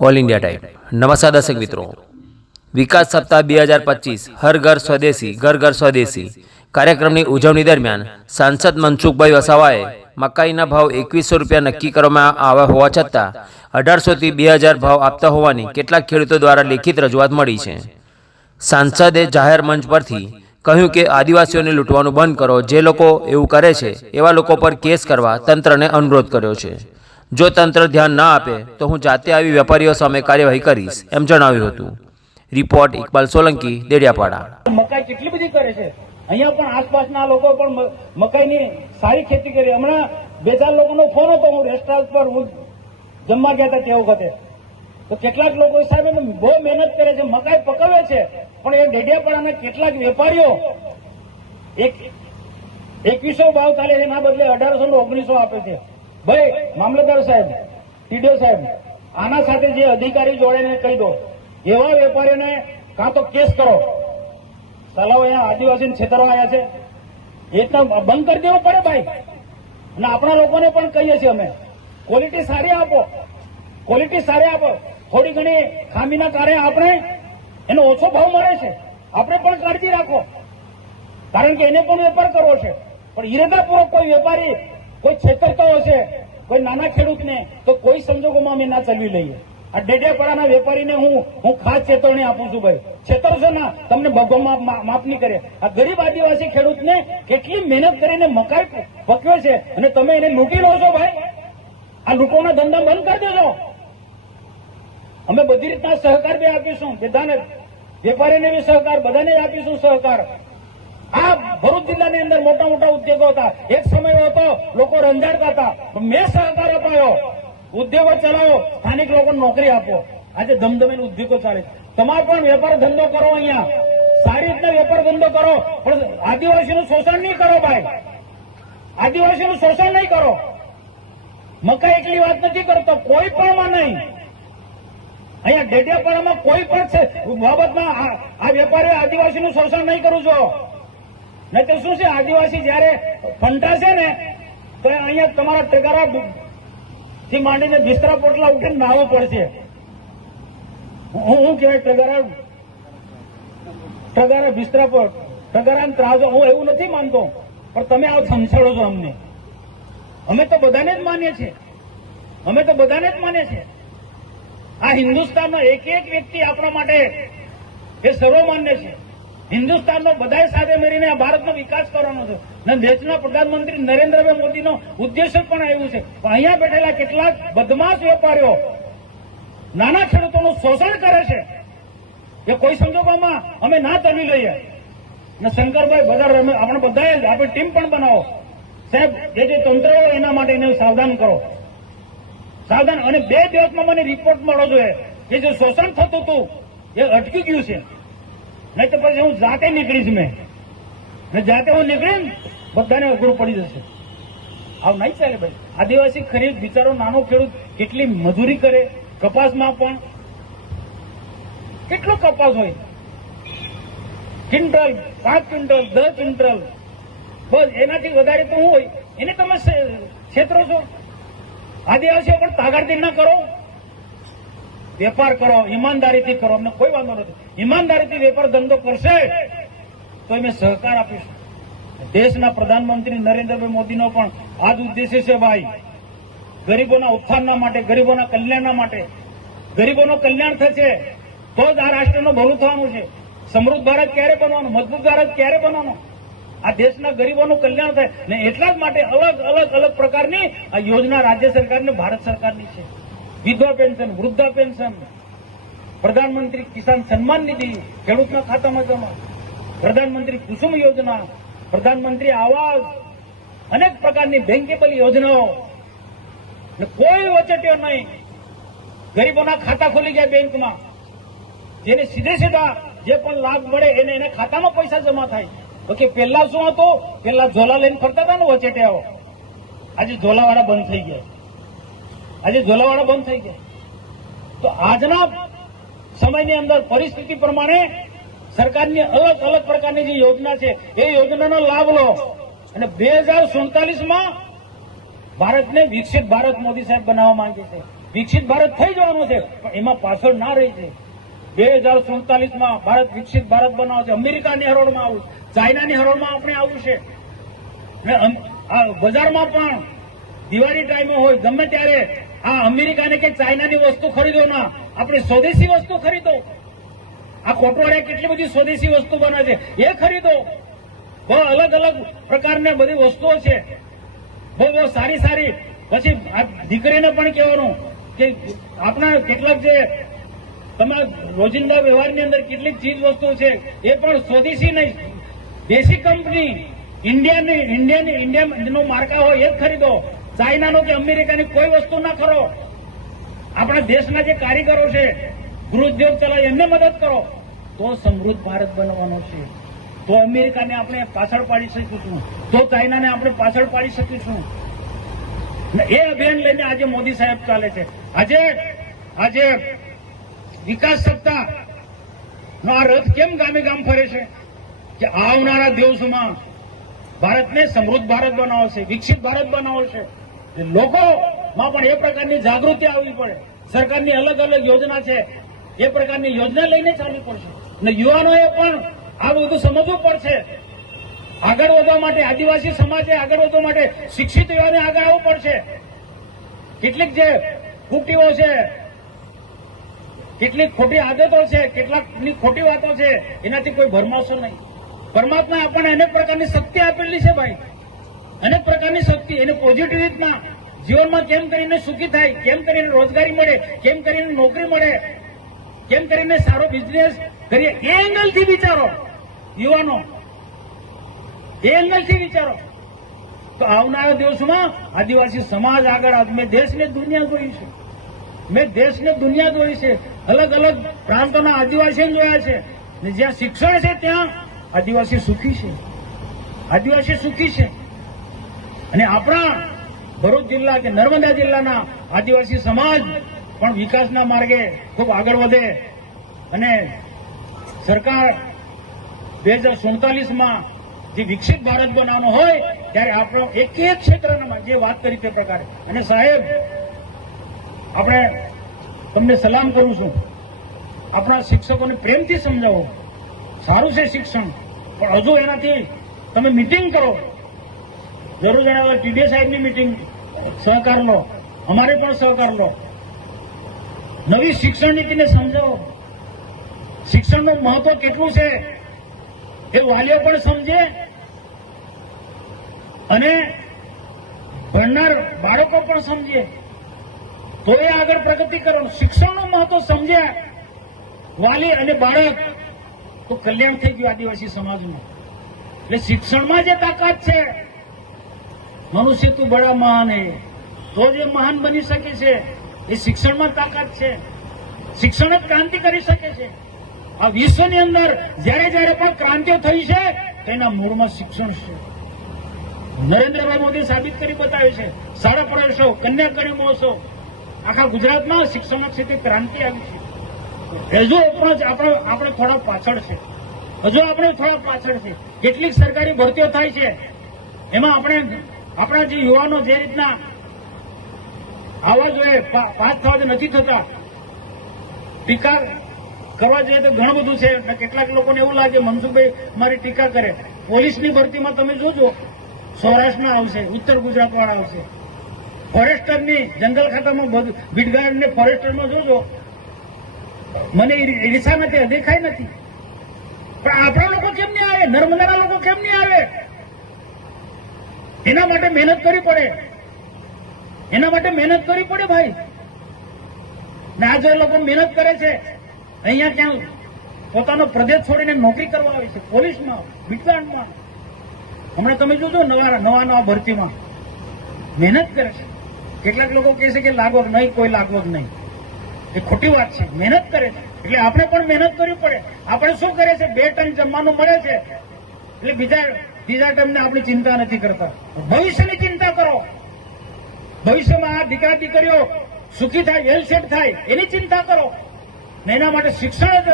All India time નમસ્કાર દર્શક મિત્રો. વિકાસ સપ્તાહ બે હજાર પચીસ, હર ઘર સ્વદેશી, ઘર ઘર સ્વદેશી. કાર્યક્રમની ઉજવણી દરમિયાન સાંસદ મનસુખભાઈ વસાવાએ મકાઈના ભાવ એકવીસો રૂપિયા નક્કી કરવામાં આવ્યા હોવા છતાં અઢારસોથી બે હજાર ભાવ આપતા હોવાની કેટલાક ખેડૂતો દ્વારા લેખિત રજૂઆત મળી છે. સાંસદે જાહેર મંચ પરથી કહ્યું કે આદિવાસીઓને લૂંટવાનું બંધ કરો, જે લોકો એવું કરે છે એવા લોકો પર કેસ કરવા તંત્રને અનુરોધ કર્યો છે. જો તંત્ર ધ્યાન ના આપે, તો હું જાતે આવી વેપારીઓ સામે કાર્યવાહી કરીશ, એમ જણાવ્યું હતું. રિપોર્ટ ઇકબાલ સોલંકી, દેડિયાપાડા. મકાઈ કેટલી બધી કરે છે? અહીંયા પણ આસપાસના લોકો પણ મકાઈની સારી ખેતી કરી. હમણાં બે ચાર લોકોનો ફોન હતો, હું રેસ્ટોરન્ટ પર, હું જમવા ગયા હતા તે વખતે. તો કેટલાક લોકો સાહેબ એમ બહુ મહેનત કરે છે, મકાઈ પકવે છે. પણ એ ડેડિયાપાડાના કેટલાક વેપારીઓ એક, એકવીસો ભાવ ચાલે એના બદલે અઢારસો ઓગણીસો આપે છે. ભાઈ, મામલતદાર સાહેબ ટીડીઓ સાહેબ, આના સાથે જે અધિકારી જોડે કહી દો, એવા વેપારીઓને કાં તો કેસ કરો. સાલાઓ અહીંયા આદિવાસીને છેતરવા આવ્યા છે. એ તો બંધ કરી દેવો પડે ભાઈ. અને આપણા લોકોને પણ કહીએ છીએ અમે ક્વોલિટી સારી આપો ક્વોલિટી સારી આપો. થોડી ઘણી ખામીના કારણે આપણે એનો ઓછો ભાવ મળે છે. આપણે પણ કાળજી રાખો. કારણ કે એને પણ વેપાર કરવો છે. પણ ઈરાદાપૂર્વક કોઈ વેપારી કોઈ છેતરતો હશે, કોઈ નાના ખેડૂતને, તો કોઈ સંજોગોમાં અમે ના ચલવી લઈએ. આ ડેડિયાપાડાના વેપારીને હું હું ખાસ ચેતવણી આપું છું ભાઈ. છેતરશો ના, તમને ભગવાન માફ નહીં કરે. આ ગરીબ આદિવાસી ખેડૂતને કેટલી મહેનત કરીને મકાઈ પકવે છે અને તમે એને લૂંટી લો છો ભાઈ? આ લૂંટોના ધંધા બંધ કરી દેજો. અમે બધી રીતના સહકાર બી આપીશું, બધાને વેપારીને બી સહકાર, બધાને આપીશું સહકાર. ભરૂચ જિલ્લાની અંદર મોટા મોટા ઉદ્યોગો હતા. એક સમય હતો, લોકો રંજાડતા હતા. મેં સહકાર અપાયો ઉદ્યોગો ચલાવો સ્થાનિક લોકોને નોકરી આપો. આજે ધમધમીને ઉદ્યોગો ચાલે. તમારે પણ વેપાર ધંધો કરો અહીંયા. સારી રીતના વેપાર ધંધો કરો. પણ આદિવાસીનું શોષણ નહીં કરો ભાઈ. આદિવાસીનું શોષણ નહીં કરો. મકા એકલી વાત નથી કરતો, કોઈ પણ માં નહીં. અહીંયા ડેડિયાપાડામાં કોઈ પણ બાબતમાં આ- વેપારીઓ વેપારી આદિવાસીનું શોષણ નહીં કરું છો. નહીં તો શું છે? આદિવાસી જયારે ફંટાશે ને, તો અહીંયા તમારા ટગારા થી માંડીને બિસ્તરા પોટલા ઉઠીને નાહવું પડશે. હું હું કહેવાય ટગારા ટગારા બિસ્તરા પર ટગારા ત્રાસો, હું એવું નથી માનતો, પણ તમે આ સમસાડો છો અમને. અમે તો બધાને જ માનીએ છીએ. અમે તો બધાને જ માનીએ છીએ. આ હિન્દુસ્તાનનો એક એક વ્યક્તિ આપણા માટે એ સર્વમાન્ય છે. હિન્દુસ્તાનનો બધા સાથે મળીને આ ભારતનો વિકાસ કરવાનો છે. અને દેશના પ્રધાનમંત્રી નરેન્દ્રભાઈ મોદીનો ઉદ્દેશ્ય પણ આવ્યું છે. અહીંયા બેઠેલા કેટલાક બદમાશ વેપારીઓ નાના ખેડૂતોનું શોષણ કરે છે. એ કોઈ સંજોગોમાં અમે ના તરવી લઈએ. અને શંકરભાઈ બધા રમે- આપણે બધાએ આપણી ટીમ પણ બનાવો. સાહેબ જે જે તંત્ર હોય એના માટે એને સાવધાન કરો. સાવધાન, અને બે દિવસમાં મને રિપોર્ટ મળવો જોઈએ. કે જે શોષણ થતું હતું, એ અટકી ગયું છે. નહીં તો પછી હું જાતે નીકળીશ મેં. જાતે હું નીકળીને બધાને અઘરું પડી જશે. આવું નહીં ચાલે ભાઈ. આદિવાસી ખરીદ બિચારો નાનો ખેડૂત કેટલી મજૂરી કરે, કપાસમાં પણ કેટલો કપાસ હોય? ક્વિન્ટલ, પાંચ ક્વિન્ટલ, દસ ક્વિન્ટલ. બસ, એનાથી વધારે તો હું હોય. એને તમે છેતરો છો? આદિવાસીઓ પણ તાગારદી ના કરો. વેપાર કરો, ઈમાનદારીથી કરો, અમને કોઈ વાંધો નથી. ઈમાનદારીથી વેપાર ધંધો કરશે, તો અમે સહકાર આપીશું. દેશના પ્રધાનમંત્રી નરેન્દ્રભાઈ મોદીનો પણ આ જ ઉદ્દેશ્ય છે ભાઈ, ગરીબોના ઉત્થાનના માટે, ગરીબોના કલ્યાણના માટે. ગરીબોનું કલ્યાણ થશે, તો જ આ રાષ્ટ્રનું ભલું થવાનું છે. સમૃદ્ધ ભારત ક્યારે બનવાનું? મજબૂત ભારત ક્યારે બનવાનું? આ દેશના ગરીબોનું કલ્યાણ થાય. ને એટલા જ માટે અલગ અલગ અલગ પ્રકારની આ યોજના રાજ્ય સરકારની, ભારત સરકારની છે. વિધવા પેન્શન, વૃદ્ધા પેન્શન પ્રધાનમંત્રી કિસાન સન્માન નિધિ ખેડૂતના ખાતામાં જમા. પ્રધાનમંત્રી કુસુમ યોજના. પ્રધાનમંત્રી આવાસ. અનેક પ્રકારની બેંકેબલ યોજનાઓ. કોઈ વચટ્યો નહીં. ગરીબોના ખાતા ખોલી ગયા બેંકમાં. જેને સીધે સીધા જે પણ લાભ મળે એને એના ખાતામાં પૈસા જમા થાય. તો પહેલા શું હતું? પહેલા ઝોલા લઈને ફરતા હતા ને વચેટિયાઓ. આજે ઝોલાવાળા બંધ થઈ ગયા. આજે ઝોલાવાળા બંધ થઈ ગયા. તો આજના સમયની અંદર પરિસ્થિતિ પ્રમાણે સરકારની અલગ અલગ પ્રકારની જે યોજના છે, એ યોજનાનો લાભ લો. અને બે હજાર સુડતાલીસમાં ભારતને વિકસિત ભારત મોદી સાહેબ બનાવવા માંગે છે. વિકસિત ભારત થઈ જવાનું છે, પણ એમાં પાછળ ના રહી છે. બે હજાર સુડતાલીસમાં ભારત વિકસિત ભારત બનાવશે અમેરિકાની હરોળમાં આવું. ચાઇનાની હરોળમાં આપણે આવું છે. બજારમાં પણ દિવાળી ટાઈમે હોય, ગમે ત્યારે આ અમેરિકાને કે ચાઇનાની વસ્તુ ખરીદો ના, આપણે સ્વદેશી વસ્તુ ખરીદો. આ કોટવાડિયા કેટલી બધી સ્વદેશી વસ્તુ બને છે, એ ખરીદો. બહુ અલગ અલગ પ્રકારની બધી વસ્તુઓ છે. બહુ બહુ સારી સારી. પછી દીકરીને પણ કહેવાનું કે આપણા કેટલાક જે તમારા રોજિંદા વ્યવહારની અંદર કેટલીક ચીજ વસ્તુઓ છે, એ પણ સ્વદેશી નહીં. દેશી કંપની ઇન્ડિયાની ઇન્ડિયાની ઇન્ડિયાનો માર્કા હોય, એ જ ખરીદો. ચાઇનાનો કે અમેરિકાની કોઈ વસ્તુ ના કરો આપણા દેશના જે કારીગરો છે ગૃહ ઉદ્યોગ એમને મદદ કરો. તો સમૃદ્ધ ભારત બનવાનો છે. તો અમેરિકાને આપણે પાછળ પાડી શકીશું. તો ચાઇનાને આપણે પાછળ પાડી શકીશું. એ અભિયાન લઈને આજે મોદી સાહેબ ચાલે છે. આજે આજે વિકાસ સત્તા નો આ રથ કેમ ગામે ગામ ફરે છે? કે આવનારા દિવસોમાં ભારતને સમૃદ્ધ ભારત બનાવશે, વિકસિત ભારત બનાવશે. લોકોમાં પણ એ પ્રકારની જાગૃતિ આવવી પડે. સરકારની અલગ અલગ યોજના છે. એ પ્રકારની યોજના લઈને ચાલવી પડશે. અને યુવાનોએ પણ આ બધું સમજવું પડશે. આગળ વધવા માટે, આદિવાસી સમાજે આગળ વધવા માટે શિક્ષિત યુવાને આગળ આવવું પડશે. કેટલીક જે કુટીઓ છે, કેટલીક ખોટી આદતો છે, કેટલાકની ખોટી વાતો છે, એનાથી કોઈ ભરમાશો નહીં. પરમાત્મા આપણને અનેક પ્રકારની શક્તિ આપેલી છે ભાઈ. અનેક પ્રકારની શક્તિ, એને પોઝિટિવ રીતના જીવનમાં કેમ કરીને સુખી થાય, કેમ કરીને રોજગારી મળે, કેમ કરીને નોકરી મળે, કેમ કરીને સારો બિઝનેસ કરીએ, એ એંગલથી વિચારો, યુવાનો. એ એંગલથી વિચારો. તો આવનારા દિવસોમાં આદિવાસી સમાજ આગળ મેં દેશને દુનિયા જોઈ છે. મેં દેશને દુનિયા જોઈ છે. અલગ અલગ પ્રાંતોના આદિવાસીઓ જોયા છે. જ્યાં શિક્ષણ છે ત્યાં આદિવાસી સુખી છે. આદિવાસી સુખી છે. અને આપણા ભરૂચ જિલ્લા કે નર્મદા જિલ્લાના આદિવાસી સમાજ પણ વિકાસના માર્ગે ખૂબ આગળ વધે અને સરકાર બે હજાર સુડતાલીસમાં જે વિકસિત ભારત બનાવવાનો હોય ત્યારે આપણો એક એક ક્ષેત્રમાં જે વાત કરી તે પ્રકારે. અને સાહેબ, આપણે તમને સલામ કરું છું. આપણા શિક્ષકોને પ્રેમથી સમજાવો. સારું છે શિક્ષણ, પણ હજુ એનાથી તમે મિટિંગ કરો. જરૂર જણાવે ટીડીએ સાહેબની મિટિંગ સહકાર લો અમારે પણ સહકાર લો નવી શિક્ષણ નીતિને સમજાવો. શિક્ષણનું મહત્વ કેટલું છે એ વાલીઓ પણ સમજે અને ભણનાર બાળકો પણ સમજે. તો એ આગળ પ્રગતિ કરવાનું શિક્ષણનું મહત્વ સમજે વાલી અને બાળક. તો કલ્યાણ થઈ ગયું આદિવાસી સમાજનું. એટલે શિક્ષણમાં જે તાકાત છે મનુષ્ય તું બડા મહાન હે. તો જે મહાન બની શકે છે, એ શિક્ષણમાં તાકાત છે. શિક્ષણ જ ક્રાંતિ કરી શકે છે. આ વિશ્વની અંદર જ્યારે જ્યારે પણ ક્રાંતિઓ થઈ છે, તેના મૂળમાં શિક્ષણ છે. નરેન્દ્રભાઈ મોદી સાબિત કરી બતાવે છે શાળા પ્રવેશો કન્યાકુમારી મહોત્સવ. આખા ગુજરાતમાં શિક્ષણ ક્ષેત્રે ક્રાંતિ આવી છે. હજુ આપણે આપણે થોડા પાછળ છે. હજુ આપણે થોડા પાછળ છે. કેટલીક સરકારી ભરતીઓ થાય છે. એમાં આપણે આપણા જે યુવાનો જે રીતના આવા જોઈએ પાસ થવા જે નથી થતા ટીકા કરવા જોઈએ તો ઘણું બધું છે કેટલાક લોકોને એવું લાગે મનસુખભાઈ મારી ટીકા કરે પોલીસની ભરતીમાં તમે જોજો સૌરાષ્ટ્રમાં આવશે ઉત્તર ગુજરાત વાળા આવશે ફોરેસ્ટરની જંગલ ખાતામાં બધું બીટગાર્ડ ને ફોરેસ્ટરમાં જોજો મને ઈર્ષા નથી દેખાય નથી પણ આપણા લોકો કેમ નહીં આવે નર્મદાના લોકો કેમ નહીં આવે એના માટે મહેનત કરવી પડે. એના માટે મહેનત કરવી પડે ભાઈ. ને આ જો લોકો મહેનત કરે છે, અહીંયા ક્યાં પોતાનો પ્રદેશ છોડીને નોકરી કરવા આવે છે, પોલીસમાં, વિકલાંગમાં. હમણાં તમે જોજો નવા નવા નવા ભરતીમાં. મહેનત કરે છે. કેટલાક લોકો કહે છે કે લાગવગ નહીં, કોઈ લાગવગ નહીં. એ ખોટી વાત છે. મહેનત કરે છે. એટલે આપણે પણ મહેનત કરવી પડે. આપણે શું કરે છે? બે ટન જમવાનું મળે છે. એટલે બીજા બીજા ટર્મને આપણી ચિંતા નથી કરતા. ભવિષ્યની ચિંતા કરો. ભવિષ્યમાં આ દીકરા દીકરીઓ સુખી થાય વેલસેટ થાય, એની ચિંતા કરો. ને એના માટે શિક્ષણ જ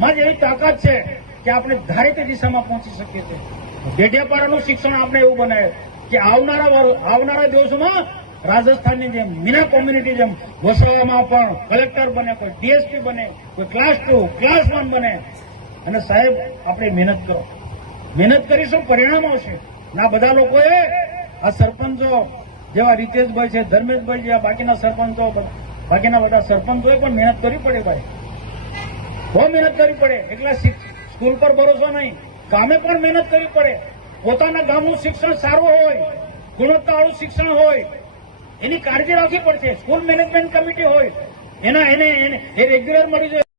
માં એવી તાકાત છે કે આપણે ધારે તે દિશામાં પહોંચી શકીએ છીએ. ડેડિયાપાડાનું શિક્ષણ આપણે એવું બનાવે કે આવનારા આવનારા દિવસોમાં રાજસ્થાનની જેમ, મીના કોમ્યુનિટી જેમ, વસવામાં પણ કલેક્ટર બને, કોઈ ડીએસપી બને, કોઈ ક્લાસ ટુ ક્લાસ વન બને. અને સાહેબ, આપણે મહેનત કરો. મહેનત કરીશું, પરિણામ આવશે. ના બધા લોકોએ આ સરપંચો જેવા રીતેશભાઈ છે, ધર્મેશભાઈ જેવા બાકીના સરપંચો બાકીના બધા સરપંચોએ પણ મહેનત કરવી પડે ભાઈ. બહુ મહેનત કરવી પડે. એટલે સ્કૂલ પર ભરોસો નહીં. ગામે પણ મહેનત કરવી પડે. પોતાના ગામનું શિક્ષણ સારું હોય, ગુણવત્તાવાળું શિક્ષણ હોય, એની કાળજી રાખવી પડશે. સ્કૂલ મેનેજમેન્ટ કમિટી હોય, એના, એને એને, એ રેગ્યુલર મળી જાય.